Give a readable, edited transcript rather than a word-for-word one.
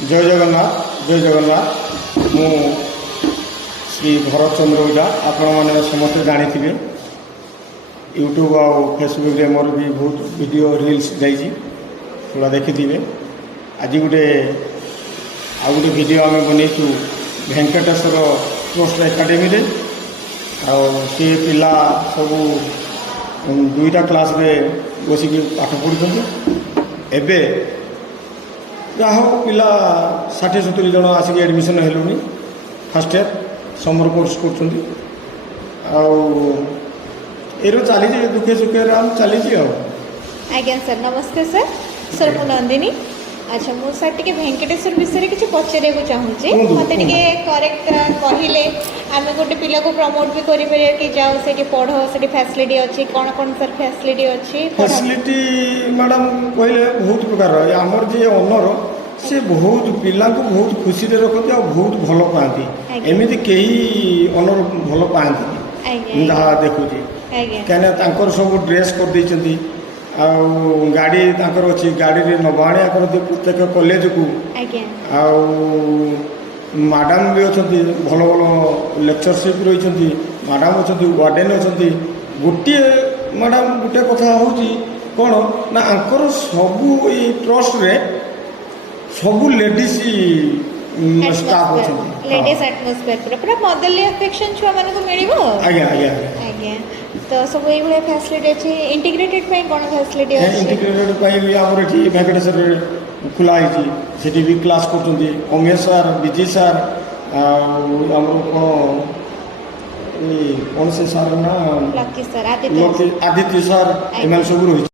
जय जगन्नाथ जय जगन्नाथ मु श्री भरत चंद्र ओझा आपण मैंने समस्त जानी यूट्यूब और फेसबुक रे मोर भी बहुत वीडियो रील्स जाइए थोड़ा देखी आज गोटे आ गोटे वीडियो आम बनईचु भेंकटेश्वर ट्रस्ट एकाडेमी रे सी पिला सब दुईटा क्लास रे बसिक पाठ पढ़ुं एबे जहाँ पिला 60-70 जन आसिक एडमिशन हेलुनी फर्स्ट ईयर समर कोर्स कर चली दुखे सुखे आम चली आज्ञा सर नमस्ते सर मु नंदिनी अच्छा मु सर टी भेंकटेश्वर विषय किसी पचारे चाहूँगी मत करेक्ट कहले आम गोटे पिला को प्रमोट भी कर कि जाओ से पढ़ से फैसिलिटी अच्छी कौन कौन सर फैसिलिटी अच्छी फैसिलिटी मैडम कहले बहुत प्रकार आमर जी ओनर से बहुत पिला को बहुत खुशी रखते और बहुत भल पाती एमती कई ओनर भल पाती जहाँ देखुची कहीं सब ड्रेस कर देती गाड़ी अच्छी गाड़ी रे नबाणिया करते प्रत्येक कॉलेज को मैडम भी अच्छा भल भल लेक्चरशिप रही मैडम अच्छा वार्डेन अच्छा गोटे मैडम गोटे कथा हूँ कौन ना आंकर सबू ये ट्रस्ट रे सबू लेडीज स्टाफ अच्छा लेडीज एटमॉस्फेयर पूरा पूरा मदरली अफेक्शन छुआ माने को मिलिबो आज्ञा आज्ञा आज्ञा तो सब ये भले फैसिलिटी अछि इंटीग्रेटेड पे कोन फैसिलिटी अछि इंटीग्रेटेड पे भी हमर एठी भेंकटेश्वर खुला है सेठी भी क्लास करछंती अमेश सर विजय सर हमर कौन से सर ना lucky sir Aditya sir ML सब रही।